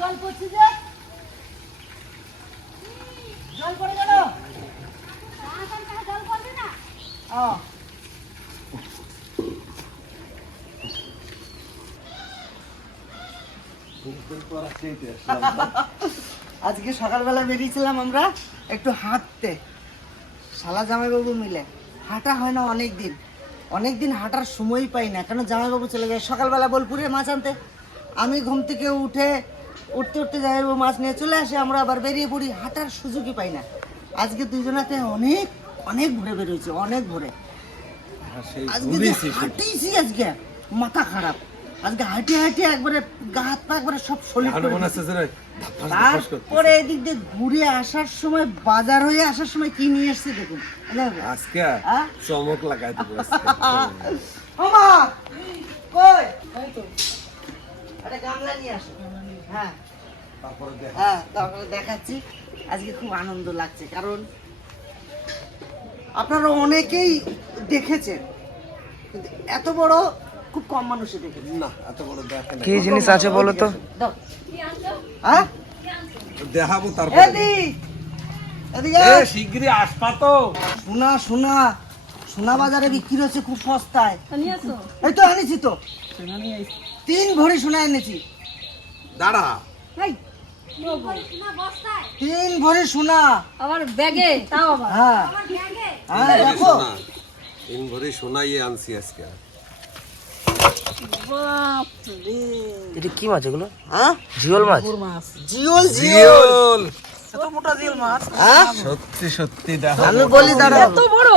জল পড়ছে যে? জল গেল? ও আজকে সকালবেলা বেরিয়েছিলাম আমরা একটু হাঁটতে। শালা জামাইবাবু মিলে। হাঁটা হয় না অনেক দিন অনেক দিন হাঁটার সময়ই পাই না। কেন জামাইবাবু চলে যায়? সকালবেলা বোলপুরে মাছ আনতে। আমি ঘুম থেকে উঠে উঠতে উঠতে জামাইবাবু মাছ নিয়ে চলে আসে আমরা আবার বেরিয়ে পড়ি হাঁটার সুযোগই পাই না। আজকে দুজনাতে অনেক অনেক ভোরে বেরোয়েছি অনেক ভোরে আজকে যে হাঁটিয়েছি আজকে মাথা খারাপ। আজকে হাঁটিয়ে হাঁটিয়ে একবারে গা হাত পা একবারে সব শরীর তারপরে এদিক দিয়ে ঘুরে আসার সময় বাজার হয়ে আসার সময় কি নিয়ে এসছে দেখুন। আজকে হ্যাঁ? চমক লাগাই দেবো ওমা! কই? আরে গামলা নিয়ে আসো। হ্যাঁ। হ্যাঁ তারপরে দেখাচ্ছি। আজকে খুব আনন্দ লাগছে কারণ আপনারা অনেকেই দেখেছেন কিন্তু এত বড় খুব কম না এত বড় দেখে কি জিনিস আছে বলো তো? হ্যাঁ? দেখাবো তারপরে এদি এদিকে। এ শিগগিরই আসবা তো। সোনা সোনা সোনা বাজারে বিক্রি হচ্ছে খুব সস্তায়। এই তো এনেছি তো। তিন ভরি সোনা এনেছি। দাঁড়া। তিন ভরি সোনা। আবার ব্যাগে তাও আবার। হ্যাঁ। হ্যাঁ দেখো। তিন ভরি সোনাইয়ে আনছি আজকে। এটা কি মাছ এগুলো? হ্যাঁ? জিওল মাছ। জিওল জিওল। জিওল। হ্যাঁ? সত্যি সত্যি দেখো। আমি বলি দাঁড়া এত বড়?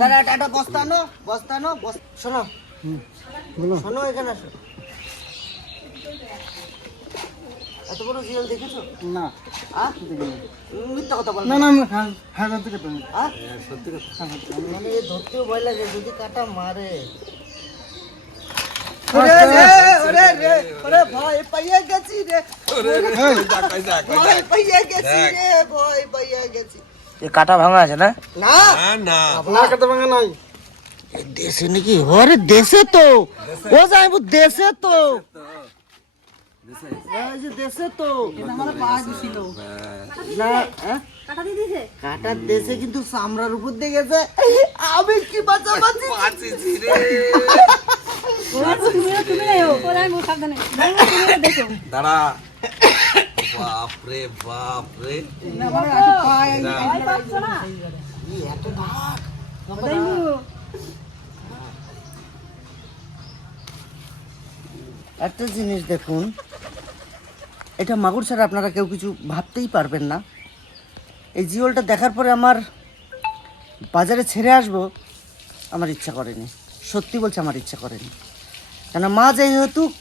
দাঁড়া একটা একটা বস্তা আনো বস্তা আনো শোনো। শোনো এখানে আসো এত বড় জিওল দেখেছ? না। মিথ্যা কথা বল না না। আমি ধরতে পারতাম সত্যি কথা মানে এ ধরতেও ভয় লাগে যদি কাটা মারে। ওরে রে, ওরে রে ওরে ভয় পাইয়া গেছি রে। ওরে রে, কই যা, কই যা, কই যা। ভয় পাইয়া গেছি রে ভয় পাইয়া গেছি। এ কাটা ভাঙা আছে না? না। না না। না কাটা ভাঙা নাই। দেশে নাকি? ওরে দেশে তো। ও যাইব দেশে তো। কাটার দেশে কিন্তু চামড়ার উপর দিয়ে গেছে। আমি কি রে। দাঁড়া। বাপ রে বাপ রে ভয় পাচ্ছ না। এত ভাগ একটা জিনিস দেখুন এটা মাগুর ছাড়া আপনারা কেউ কিছু ভাবতেই পারবেন না। এই জিওলটা দেখার পরে আমার বাজারে ছেড়ে আসব আমার ইচ্ছা করেনি। সত্যি বলছে আমার ইচ্ছা করেনি। কেন মা যাই হেতুক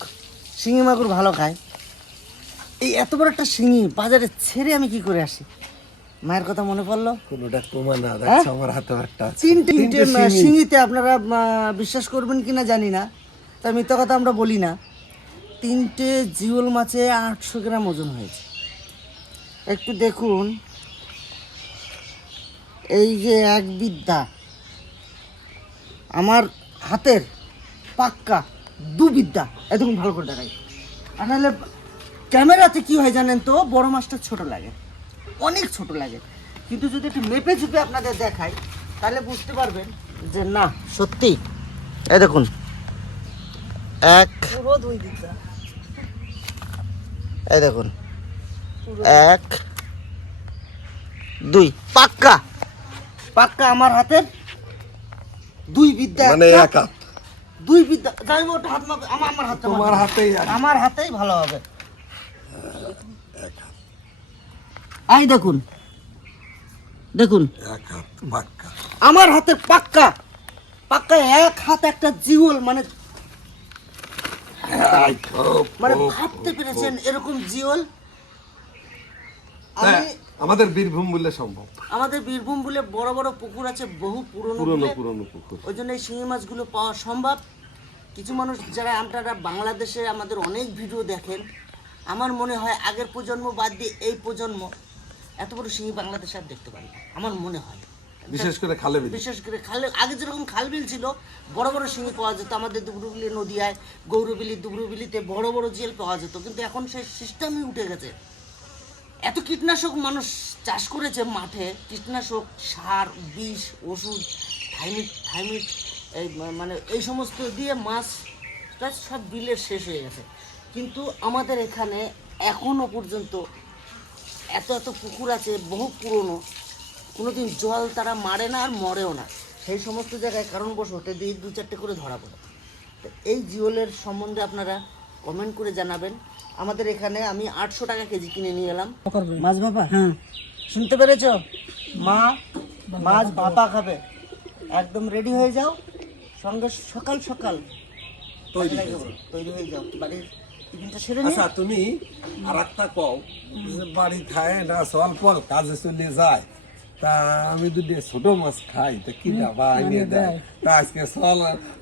শিঙি মাগুর ভালো খায়। এই এত বড় একটা শিঙি বাজারে ছেড়ে আমি কি করে আসি? মায়ের কথা মনে পড়ল? কোনোটা তোমার না দেখছ আমার হাতে একটা তিনটে শিঙিতে আপনারা বিশ্বাস করবেন কিনা জানি না। তার মিথ্যা কথা আমরা বলি না। তিনটে জিওল মাছে আটশো গ্রাম ওজন হয়েছে। একটু দেখুন। এই যে এক বিদ্যা আমার হাতের পাক্কা দু বিদ্যা এ দেখুন, ভালো করে দেখাই। আর নাহলে ক্যামেরাতে কী হয় জানেন তো, বড় মাছটা ছোট লাগে। অনেক ছোট লাগে। কিন্তু যদি একটু মেপে চুপে আপনাদের দেখাই, তাহলে বুঝতে পারবেন যে না, সত্যি। এই দেখুন। এক পুরো দুই দিকটা এই দেখুন। এক দুই পাক্কা। পাক্কা আমার হাতের? দুই বিদ্যা মানে এক হাত। দুই বিদ্যা যাই ওটা হাত আমার আমার হাতে তোমার হাতেই। আমার হাতেই ভালো হবে। এই দেখুন। দেখুন। এক হাত পাক্কা। আমার হাতে পাক্কা। পাক্কা এক হাত একটা জিওল মানে মানে ভাবতে পেরেছেন এরকম জিওল? হ্যাঁ, আমাদের বীরভূম বললে সম্ভব। আমাদের বীরভূম বলে বড় বড় পুকুর আছে বহু পুরনো পুরনো পুরনো পুকুর। ওই জন্য এই শিঙি মাছগুলো পাওয়া সম্ভব। কিছু মানুষ যারা আপনারা বাংলাদেশে আমাদের অনেক ভিডিও দেখেন আমার মনে হয় আগের প্রজন্ম বাদ দিয়ে এই প্রজন্ম এত বড় শিঙি বাংলাদেশে আর দেখতে পারি। আমার মনে হয়। বিশেষ করে খালে বিল। বিশেষ করে খালে, আগে যেরকম খাল বিল ছিল, বড় বড় শিঙি পাওয়া যেত, আমাদের দুবরুবিলি নদিয়ায়, গৌরবিলি দুবরুবিলিতে বড় বড় জেল পাওয়া যেত, কিন্তু এখন সেই সিস্টেমই উঠে গেছে। এত কীটনাশক মানুষ চাষ করেছে মাঠে, কীটনাশক, সার, বিষ, ওষুধ, থাইমিট থাইমিট, এই মানে এই সমস্ত দিয়ে মাছ সব বিলের শেষ হয়ে গেছে। কিন্তু আমাদের এখানে এখনও পর্যন্ত এত এত পুকুর আছে, বহু পুরনো কোনোদিন জল তারা মারে না আর মরেও না। সেই সমস্ত জায়গায় কারণবশত দিয়ে দু চারটে করে ধরা পড়ে। তো এই জিওলের সম্বন্ধে আপনারা কমেন্ট করে জানাবেন। আমাদের এখানে আমি আটশো টাকা কেজি কিনে নিয়ে এলাম। মাছ ভাপা হ্যাঁ। শুনতে পেরেছ? মা মাছ ভাপা খাবে। একদম রেডি হয়ে যাও। সঙ্গে সকাল সকাল তৈরি তৈরি হয়ে যাও। বাড়ির আচ্ছা তুমি আর একটা কও। যে বাড়ি খায় না স্বল্প কাজে চলে যায়। তা আমি যদি ছোট মাছ খাই তা কি দাবা এনে দেয়? তা আজকে চল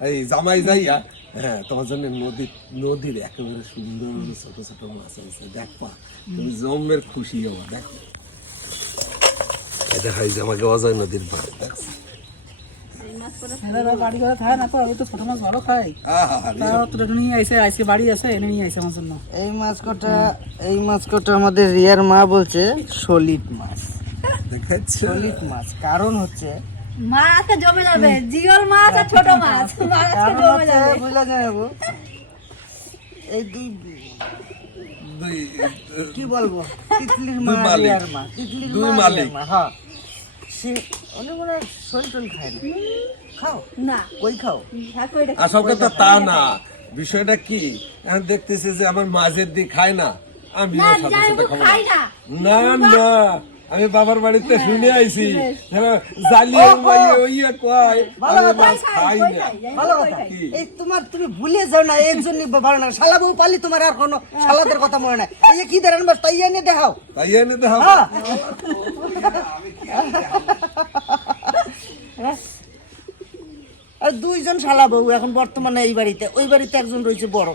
এই জামাই যাইয়া হ্যাঁ তোমার জন্য নদী নদীর একেবারে সুন্দর ছোট ছোট মাছ আছে দেখবা। তুমি জমের খুশি হবা দেখো এটা হয় যে আমাকে অজয় নদীর পাড়ে দেখছ? বাড়ি করে খায় না তো আমি তো ছোট মাছ ভালো খাই। আহা তো নিয়ে আইসে আজকে বাড়ি আছে এনে নিয়ে আইসে আমার জন্য। এই মাছ কটা এই মাছ কটা আমাদের রিয়ার মা বলছে সলিড মাছ। দেখাচ্ছ? সলিড মাছ। কারণ হচ্ছে মাছ জমে যাবে। জিওল মাছ আর ছোট মাছ। মাছ। জমে যাবে। বুঝলা জানাব এই দুই দুই কি বলব? তিতলির মালিক। মা তিতলির মালিক। হ্যাঁ। সে অনেক মনে হয় শোল টোল খায় না। খাও? না। কই খাও? আসল কথা তা না। বিষয়টা কি? এখন দেখতেছি যে আমার মাঝের দিক খায় না। আমি না। না। আমি বাবার বাড়িতে শুনে আইছি। হ্যাঁ, জ্বালিয়ে কয় আমি মাছ খাই না। ভালো কথা কি? এই তোমার তুমি ভুলে যাও না এর জন্য ভালো না। শালা বউ পালি তোমার আর কোনো শালাদের কথা মনে নাই। এই কি ধরেন মাছ তাই এনে দেখাও। তাই এনে হ্যাঁ। আর দুইজন শালা বউ এখন বর্তমানে এই বাড়িতে ওই বাড়িতে একজন রয়েছে বড়।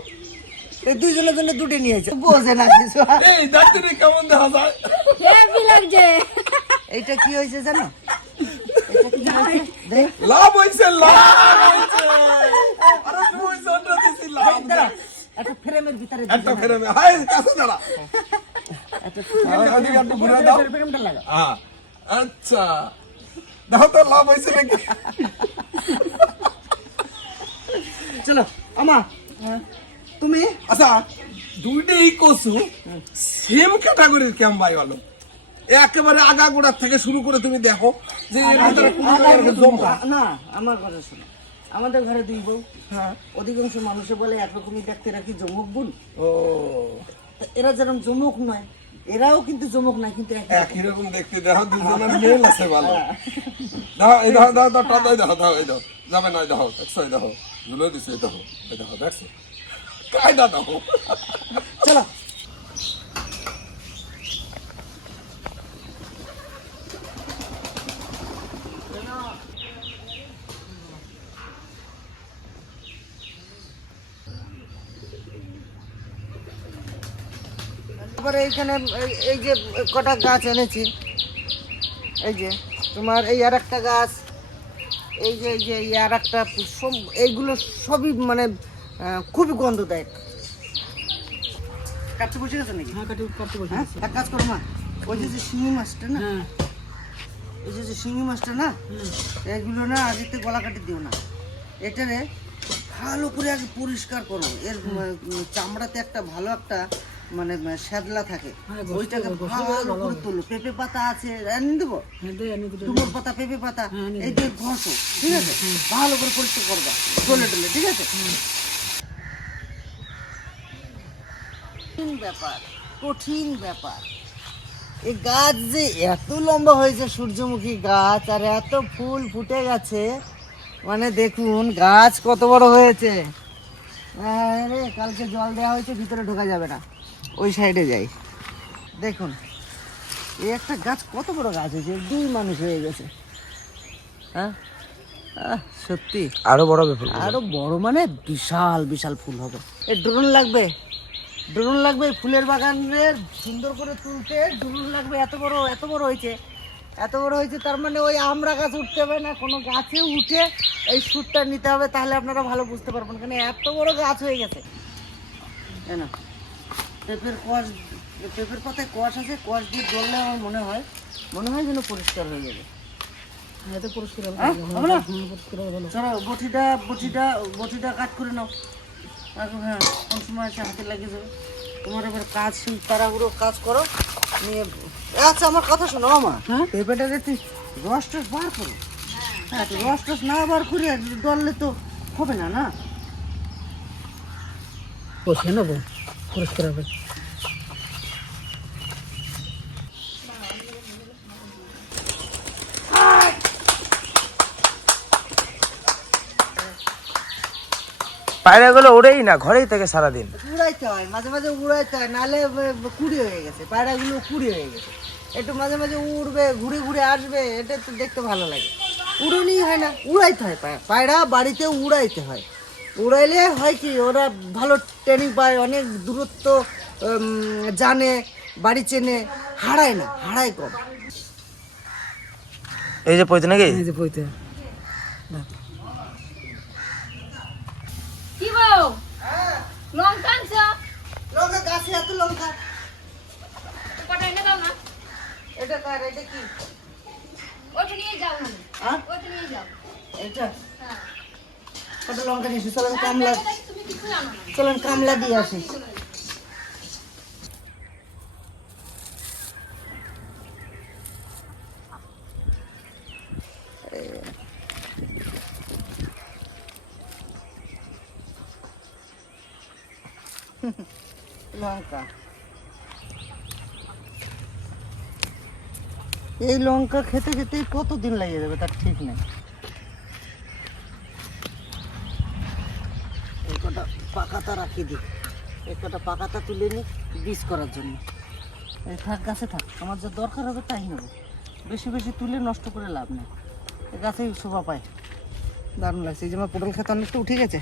এই দুইজনের জন্য দুটো নিয়েছে বোঝে না কিছু। এই দাঁতিনি কেমন দেখা যায়? হেভি লাগছে? এইটা কি হয়েছে জানো? লাভ হয়েছে? লাভ হয়েছে আরে দুই জনরা দিছি লাভ একটা ফ্রেমের ভিতরে একটা ফেরে হাই কাছে দাঁড়া। একটা ঘুরে দাও। ফ্রেমটা লাগা হ্যাঁ। আচ্ছা। দেখো তো লাভ হয়েছে নাকি? চলো আমা। তুমি? আচ্ছা দুইটাই কচু সেম ক্যাটাগরির কেম ভাই হলো একেবারে আগা গোড়ার থেকে শুরু করে তুমি দেখো যে এর ভিতরে কোনো রকমের জমা। না আমার ঘরে শোনো। আমাদের ঘরে দুই বউ। হ্যাঁ। অধিকাংশ মানুষে বলে একরকমই দেখতে রাখি জমুক বোন। ও। তা এরা যেরকম জমুক নয় এরাও কিন্তু জমুক নয় কিন্তু একই রকম। একই রকম দেখতে দেখো দুজনের মেল আছে ভালো। দেখো এই দেখো দেখো দেখো টাটা, এই দেখো দেখো এই দেখো যাবে না এই দেখো এই দেখো ঝুলে দিছে এই দেখো এই দেখো দেখছ? কায়দা দেখো চলো। এবারে এইখানে এই- যে কটা গাছ এনেছি এই যে তোমার এই আর একটা গাছ এই যে এই যে এই আর একটা সব এইগুলো সবই মানে খুবই গন্ধদায়ক। কাটতে বসে গেছে নাকি? হ্যাঁ কাটি কাটতে বসে হ্যাঁ এক কাজ করো মা ওই যে যে শিঙি মাছটা না হ্যাঁ। এই যে যে শিঙি মাছটা না এগুলো না আগে গলা কাটি দিও না। এটারে ভালো করে আগে পরিষ্কার করো। এর চামড়াতে একটা ভালো একটা মানে উম, শ্যাদলা থাকে। হ্যাঁ, ওইটাকে ভালো করে তোলো। পেঁপে পাতা আছে এনে দেবো। হ্যাঁ ডুমুর পাতা পেঁপে পাতা এই দিয়ে ঘষো ঠিক আছে? ভালো করে পরিষ্কার করবা টলে টলে ঠিক আছে? কঠিন ব্যাপার কঠিন ব্যাপার। এই গাছ যে এত লম্বা হয়েছে সূর্যমুখী গাছ আর এত ফুল ফুটে গেছে মানে দেখুন গাছ কত বড় হয়েছে। কালকে জল দেওয়া হয়েছে ভিতরে ঢোকা যাবে না। ওই সাইডে যাই। দেখুন এই একটা গাছ কত বড় গাছ হয়েছে দুই মানুষ হয়ে গেছে। হ্যাঁ? সত্যি। আরও বড় ব্যাপার আরও বড় মানে বিশাল বিশাল ফুল হবে। এ ড্রোন লাগবে। ড্রোন লাগবে ফুলের বাগানের সুন্দর করে তুলতে। ড্রোন লাগবে এত বড় এত বড় হয়েছে। এত বড় হয়েছে তার মানে ওই আমরা গাছ উঠতে হবে না কোনো গাছে উঠে এই সুরটা নিতে হবে তাহলে আপনারা ভালো বুঝতে পারবেন। কেন এত বড় গাছ হয়ে গেছে। না পেঁপের কোয়াশ পেঁপের পাতায় কোয়াশ আছে কোয়াশ দিয়ে ডললে আমার মনে হয় মনে হয় যেন পরিষ্কার হয়ে যাবে। এত পরিষ্কার হবে। না? হুম, পরিষ্কার হবে ভালো চলো বটিটা বটিটা বটিটা কাট করে নাও। হ্যাঁ কোন সময় আছে হাতে লাগিয়ে যাবে। তোমার এবার কাজ তাড়াহুড়ো কাজ করো। নিয়ে আচ্ছা আমার কথা শোনো মা হ্যাঁ? পেঁপেটাতে তুই রস টস বার করো হ্যাঁ তো রস টস না বার করে ডললে তো হবে না না? নেব? পরিষ্কার হবে। পায়রাগুলো ওড়েই না ঘরেই থাকে সারাদিন। উড়াইতে হয় মাঝে মাঝে উড়াইতে হয় ব- কুড়ি হয়ে গেছে পায়রাগুলো কুড়ি হয়ে গেছে। একটু মাঝে মাঝে উড়বে ঘুরে ঘুরে আসবে এটা তো দেখতে ভালো লাগে। উড়লেই হয় না উড়াইতে হয় পায়রা পায়রা বাড়িতে উড়াইতে হয়। উড়াইলে হয় কি ওরা ভালো ট্রেনিং পায় অনেক দূরত্ব জানে বাড়ি চেনে হারায় না হারায় কম। এই যে পৈতে নাকি? এই যে বইতে কি বউ? লঙ্কা আনছো? লঙ্কা গাছে এত লঙ্কা। কটা এনে দাও না। এটা কার এটা কি? ওইটা নিয়ে যাও না হ্যাঁ? ওইটা নিয়ে যাও। এটা? লঙ্কা চলেন কামলা দিয়ে আসি। লঙ্কা। এই লঙ্কা খেতে খেতে কতদিন লাগিয়ে যাবে, তার ঠিক নেই এই কটা পাকাতা রাখি দিই। এই কটা পাকাতা তুলে নিই বীজ করার জন্য। এই থাক, গাছে থাক, আমার যা দরকার হবে তাই নেব। বেশি বেশি তুলে নষ্ট করে লাভ নেই। এই গাছেই শোভা পায়। দারুণ লাগছে। এই যে আমার পটল খেতে অনেকটা উঠে গেছে।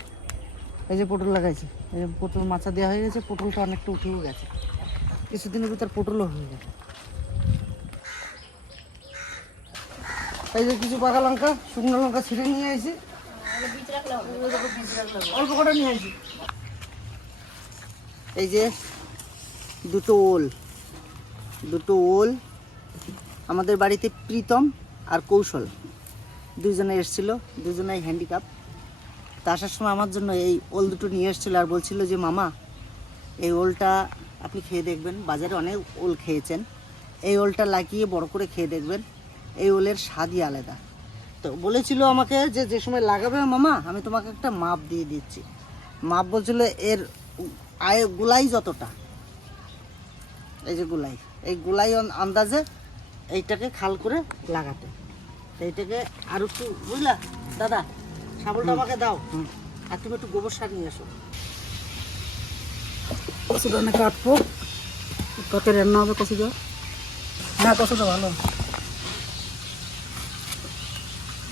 এই যে পটল লাগাইছি। এই যে পটল মাচা দেওয়া হয়ে গেছে, পটলটা অনেকটা উঠেও গেছে। কিছুদিনের ভিতর পটলও হয়ে গেছে। এই যে কিছু পাকা লঙ্কা, শুকনো লঙ্কা ছিঁড়ে নিয়ে আসি অল্প কটা নিয়ে আসি এই যে দুটো ওল দুটো ওল আমাদের বাড়িতে প্রীতম আর কৌশল। দুইজনে এসেছিল দুজনেই হ্যান্ডিক্যাপ তা আসার সময় আমার জন্য এই ওল দুটো নিয়ে এসেছিল আর বলছিল যে, মামা, এই ওলটা আপনি খেয়ে দেখবেন। বাজারে অনেক ওল খেয়েছেন। এই ওলটা লাগিয়ে বড় করে খেয়ে দেখবেন। এই ওলের স্বাদই আলাদা। তো বলেছিল আমাকে যে যে সময় লাগাবে মামা, আমি তোমাকে একটা মাপ দিয়ে দিচ্ছি। মাপ বলছিল এর আয় গুলাই যতটা। এই যে গুলাই এই গুলাই আন্দাজে এইটাকে খাল করে লাগাতে। এইটাকে আর একটু বুঝলা দাদা শাবলটা আমাকে দাও। আর তুমি একটু গোবর সার নিয়ে এসো। কচুটা অনেক কাটবো। কত রান্না হবে কচুটা হ্যাঁ কচুটা ভালো।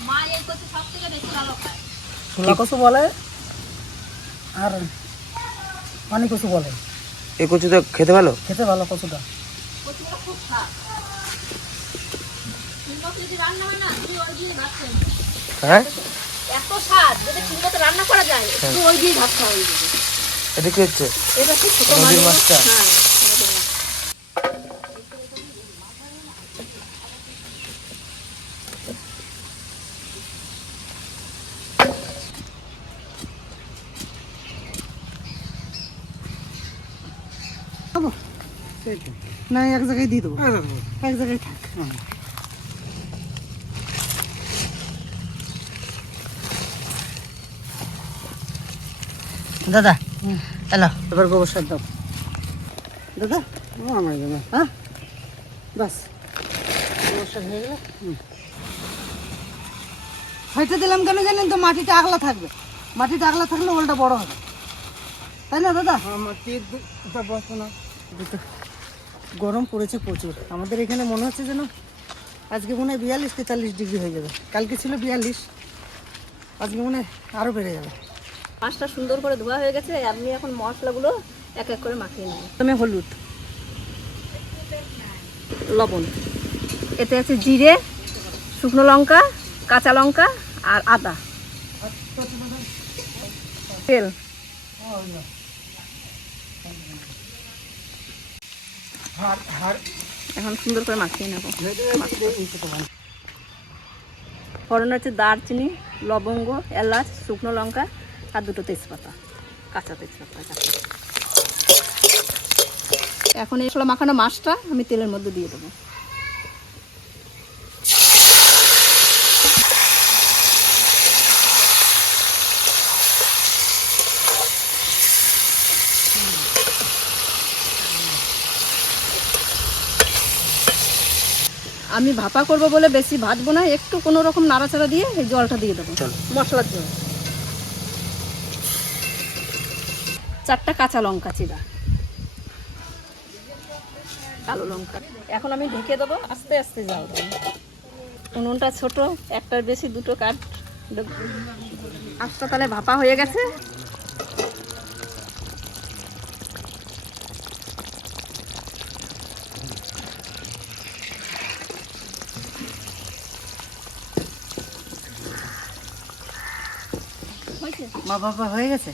মা এই করতে সব থেকে বেশি ভালো খায়। ছোলা কচু বলে। আর পানি কচু বলে। এই কচু তো খেতে ভালো? খেতে ভালো কচুটা। হয়? না তুই ওই দিয়ে ভাত খাই হ্যাঁ এত স্বাদ যদি চিনবাতে রান্না করা যায় ওই দিয়ে ভাত খাওয়া যাবে। এটা কি হচ্ছে কি ছোট নদীর মাছটা। হ্যাঁ খাব না এক জায়গায় দিয়ে দেবো। এক জায়গায় থাক। দাদা এলো এবার গোবর সার দাও। দাদা? আমার জন্য হ্যাঁ? বাস। গোবর সার হয়ে গেলে। হয়তো দিলাম কেন জানেন তো মাটিটা আগলা থাকবে। মাটিটা আগলা থাকলে ওলটা বড় হবে। তাই না দাদা? বসবো না দুটো। গরম পড়েছে প্রচুর। আমাদের এখানে মনে হচ্ছে যেন আজকে মনে হয় বিয়াল্লিশ তেতাল্লিশ ডিগ্রি হয়ে যাবে। কালকে ছিল বিয়াল্লিশ আজকে মনে হয় আরও বেড়ে যাবে। মাছটা সুন্দর করে ধোয়া হয়ে গেছে আপনি এখন মশলাগুলো এক এক করে মাখিয়ে নেবেন প্রথমে হলুদ লবণ। এতে আছে জিরে শুকনো লঙ্কা কাঁচা লঙ্কা আর আদা। তেল। এখন সুন্দর করে মাখিয়ে নেব। ফোড়ন হচ্ছে দারচিনি, লবঙ্গ, এলাচ, শুকনো লঙ্কা আর দুটো তেজপাতা, কাঁচা তেজপাতা এখন এই মাখানো মাছটা আমি তেলের মধ্যে দিয়ে দেবো। আমি ভাপা করব বলে বেশি ভাজবো না একটু কোনো রকম নাড়াচাড়া দিয়ে এই জলটা দিয়ে দেবো। মশলার জল। চারটা কাঁচা লঙ্কা চিরা। কালো লঙ্কা। এখন আমি ঢেকে দেবো আস্তে আস্তে দেবো। উনুনটা ছোট একটার বেশি দুটো কাঠ। আস্তা তাহলে ভাপা হয়ে গেছে। মা বাবা হয়ে গেছে?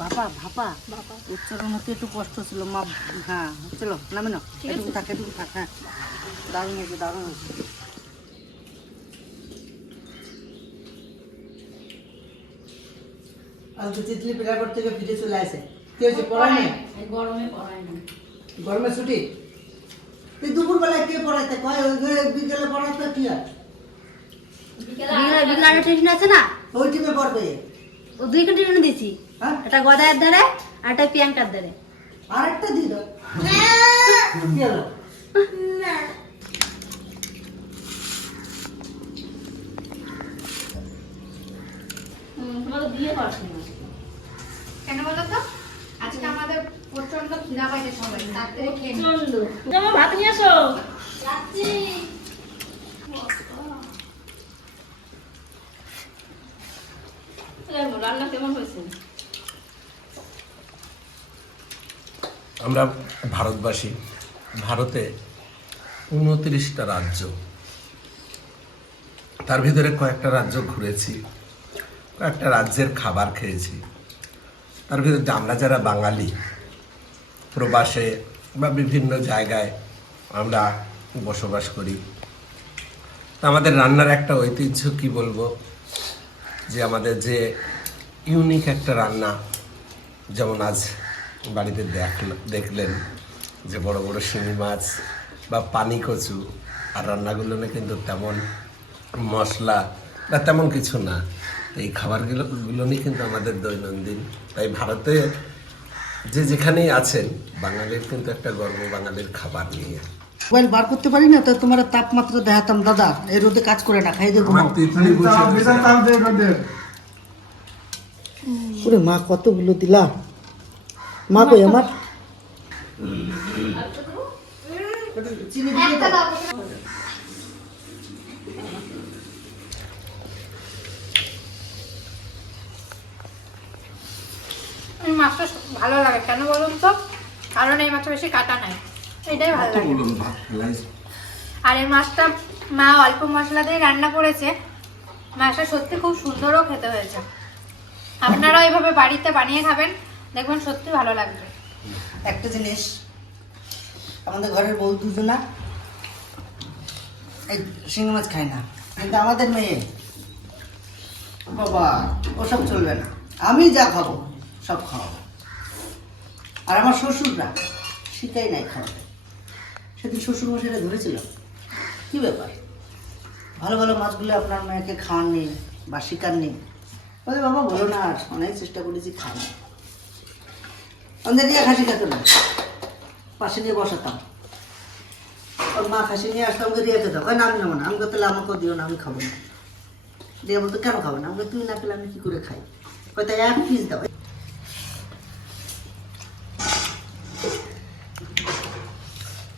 বাবা ভাপা। উচ্চারণ হতে একটু কষ্ট ছিল মা হ্যাঁ চলো নামে না এটুকু থাক এটুকু থাক হ্যাঁ। দারুণ হয়েছে দারুণ হয়েছে। আজ তিতলি পিঠাগড় থেকে ফিরে চলে আসে। কি হয়েছে পড়ায় নেই? গরমে পড়ায় না গরমে ছুটি? তুই দুপুরবেলায় কে পড়াইতে কয় ওই বিকেলে পড়াতে কি আর বিকেলে টিউশন আছে না? ওই টিমে পড়বে। ও দুই ঘণ্টা টিউশন দিছি। হ্যাঁ? একটা গদায়ের ধারে আর একটা পিয়াঙ্কার ধারে। আরেকটা দিল কি হলো? বিয়ে পারছি না। কেন বলো তো? আজকে আমাদের প্রচণ্ড খিদা পাইছে সবাই তার থেকে খেয়ে ভাত নিয়ে আসো। যাচ্ছি। রান্না আমরা ভারতবাসী, ভারতে উনত্রিশটা রাজ্য, তার ভিতরে কয়েকটা রাজ্য ঘুরেছি, কয়েকটা রাজ্যের খাবার খেয়েছি। তার ভিতরে আমরা যারা বাঙালি, প্রবাসে বা বিভিন্ন জায়গায় আমরা বসবাস করি আমাদের রান্নার একটা ঐতিহ্য কি বলব? যে আমাদের যে ইউনিক একটা রান্না যেমন আজ বাড়িতে দেখল- দেখলেন যে বড় বড় শিঙি মাছ বা পানি কচু আর রান্নাগুলো কিন্তু তেমন মশলা বা তেমন কিছু না। এই খাবারগুলো গুলো নিয়ে কিন্তু আমাদের দৈনন্দিন। তাই ভারতে যে যেখানেই আছেন বাঙালির কিন্তু একটা গর্ব বাঙালির খাবার নিয়ে। মোবাইল বার করতে পারি না তো তোমার তাপমাত্রা দেখাতাম দাদা। এই রোদে কাজ করে না খাই দিয়ে ঘুমাও। ওরে মা কতগুলো দিলা? মা কই আমার? মাছটা ভালো লাগে কেন বলুন তো? কারণ এই মাছটা বেশি কাটা নাই। এটাই ভালো লাগে। আর এই মাছটা মা অল্প মশলা দিয়ে রান্না করেছে। মাছটা সত্যি খুব সুন্দরও খেতে হয়েছে। আপনারাও এইভাবে বাড়িতে বানিয়ে খাবেন, দেখবেন সত্যি ভালো লাগবে। একটা জিনিস, আমাদের ঘরের বউ দুজনা এই শিঙি মাছ খায় না, কিন্তু আমাদের মেয়ে, বাবা, ওসব চলবে না। আমি যা খাব, সব খাওয়াবো। আর আমার শ্বশুররা শিখাই নাই খাওয়াতে। সেদিন শ্বশুর মশাইরা ধরেছিল, কি ব্যাপার? ভালো ভালো মাছগুলো আপনার মেয়েকে খাওয়াননি বা শিকারনি বলে বাবা বলো না আর অনেক চেষ্টা করেছি খাই আমাদের নিয়ে খাসি খেত না পাশে নিয়ে বসাতাম। ওর মা খাসি নিয়ে আসতাম ওকে দিয়ে খেতাম ওই না আমি নেব না। আমাকে তাহলে আমাকেও দিও না আমি খাব না। দিয়ে বলতো কেন খাব না? আমাকে তুমি না খেলে আমি কি করে খাই? ওই তাই এক পিস দাও।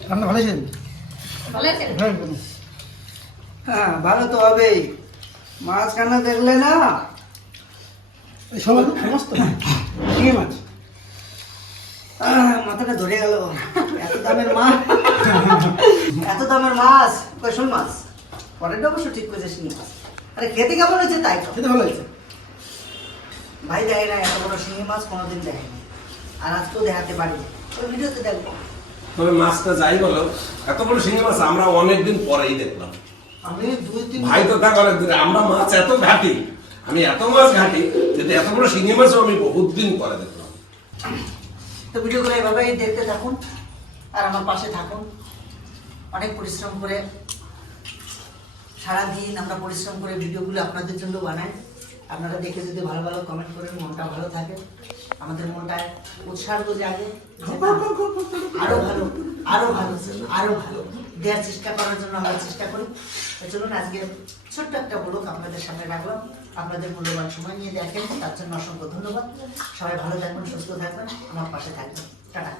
রান্না ভালো হয়েছে? হ্যাঁ ভালো। তো হবেই। মাছ কান্না দেখলে না সবাই খুব শিঙি মাছ? মাথাটা ধরে গেল। এত দামের মাছ? এত দামের মাছ? কৈশল মাছ পরেরটা অবশ্য ঠিক করেছে শিঙি মাছ আরে খেতে কেমন হয়েছে তাই তো? খেতে ভালো লাগছে ভাই না এত বড় শিঙি মাছ কোনোদিন আর আজকেও দেখাতে পারি ওই ভিডিওতে দেখব। তবে মাছটা যাই বলো এত বড় শিঙি মাছ আমরা অনেকদিন পরেই দেখলাম। আমি দুই তিন ভাই তো থাক অনেকদিন আমরা মাছ এত ঘাটি আমি এত মাছ ঘাটি কিন্তু এত বড় শিঙি মাছও আমি বহুত দিন পরে দেখলাম। তো ভিডিওগুলো এভাবেই দেখতে থাকুন আর আমার পাশে থাকুন। অনেক পরিশ্রম করে সারাদিন আমরা পরিশ্রম করে ভিডিওগুলো আপনাদের জন্য বানাই। আপনারা দেখে যদি ভালো ভালো কমেন্ট করেন মনটা ভালো থাকে। আমাদের মনটা উৎসাহ জাগে। যে না, আরও ভালো আরও ভালো আরও ভালো। দেওয়ার চেষ্টা করার জন্য আমরা চেষ্টা করি। চলুন আজকে ছোট্ট একটা ব্লগ আপনাদের সামনে রাখলাম। আপনাদের মূল্যবান সময় নিয়ে দেখেন, তার জন্য অসংখ্য ধন্যবাদ। সবাই ভালো থাকবেন, সুস্থ থাকবেন। আমার পাশে থাকবেন। টাটা।